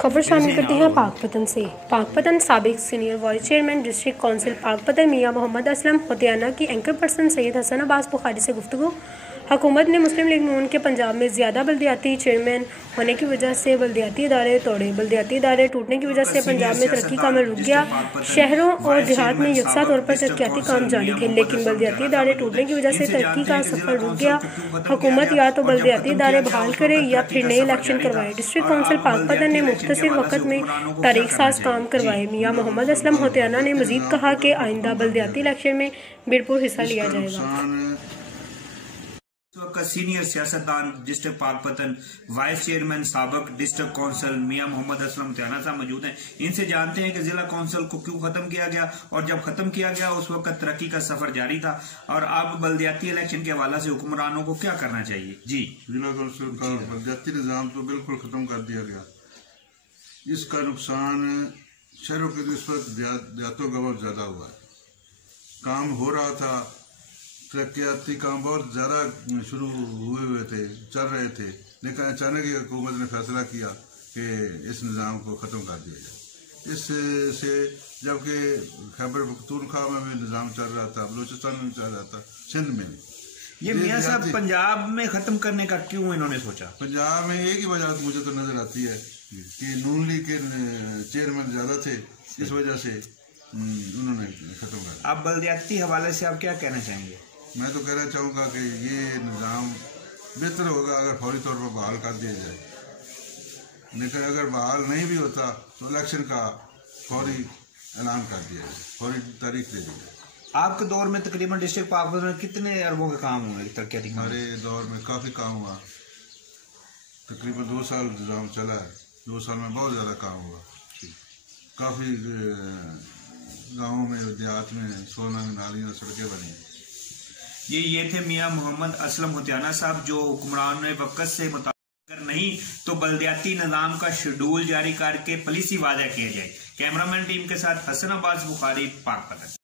खबर शामिल करते हैं पाकपतन से। पाकपतन साबिक senior vice chairman district council Pakpattan Mian Muhammad Aslam Hotiana की एंकर पर्सन सैयद हसन अब्बास बुखारी से गुफ्तगू। हुकूमत ने मुस्लिम लीग नून के पंजाब में ज़्यादा बल्दियाती चेयरमैन होने की वजह से बल्दियाती इदारे तोड़े। बल्दियाती इदारे टूटने की वजह से पंजाब में तरक्की का अमल रुक गया। शहरों और देहात में यकसा तौर पर तरक्याती काम जारी थे, लेकिन बल्दियाती इदारे टूटने की वजह से तरक्की का सफर रुक गया। हुकूमत या तो बल्दियाती इदारे बहाल करे या फिर नए इलेक्शन करवाए। डिस्ट्रिक्ट काउंसिल पाकपतन ने मुख्तसर वक्त में तारीख साज काम करवाए। मियां मोहम्मद असलम होतियाना ने मजीद कहा कि आइंदा बल्दियाती इलेक्शन में भरपूर हिस्सा लिया जाएगा। सीनियर सियासतदान डिस्ट्रिक्ट पाकपतन वाइस चेयरमैन साबक डिस्ट्रिक्ट काउंसिल मियां मोहम्मद असलम होतियाना साहब मौजूद हैं। इनसे जानते हैं कि जिला काउंसिल को क्यों खत्म किया गया और जब खत्म किया गया उस वक्त तरक्की का सफर जारी था और अब बल्दियाती इलेक्शन के हवाले से हुक्मरानों को क्या करना चाहिए। जी, जिला काउंसिल का बल्दियाती निजाम तो बिल्कुल खत्म कर दिया गया। इसका नुकसान शहरों की निस्बत देहातों का बहुत ज्यादा हुआ है। काम हो रहा था, तरक्याती काम बहुत ज़्यादा शुरू हुए थे, चल रहे थे, लेकिन अचानक ही हुकूमत ने फैसला किया कि इस निज़ाम को ख़त्म कर दिया जाए। इससे जबकि खैबर पख्तूनख्वा में भी निज़ाम चल रहा था, बलूचिस्तान में चल रहा था, सिंध में भी। ये मियां साहब पंजाब में ख़त्म करने का क्यों इन्होंने सोचा? पंजाब में एक ही वजह मुझे तो नज़र आती है कि नून लीग के चेयरमैन ज़्यादा थे, इस वजह से उन्होंने ख़त्म कर दिया। आप बल्दियाती हवाले से आप क्या कहना चाहेंगे? मैं तो कहना चाहूँगा कि ये निज़ाम बेहतर होगा अगर फौरी तौर पर बहाल कर दिया जाए, लेकिन अगर बहाल नहीं भी होता तो इलेक्शन का फौरी ऐलान कर दिया जाए, फौरी तारीख दे दी जाए। आपके दौर में तकरीबन डिस्ट्रिक्ट पाकपतन में कितने अरबों के काम हुए? तरक्याती हमारे दौर में काफ़ी काम हुआ, तकरीबन 2 साल निज़ाम चला है। 2 साल में बहुत ज़्यादा काम हुआ। काफ़ी गाँवों में देहात में 16 नालियाँ सड़कें बनी। ये थे मियां मोहम्मद असलम होतियाना साहब, जो हुक्मरान वक्त से मुताबिक अगर नहीं तो बल्दियाती निज़ाम का शेड्यूल जारी करके पॉलिसी वादा किया जाए। कैमरामैन टीम के साथ हसन अब्बास बुखारी, पाकपतन।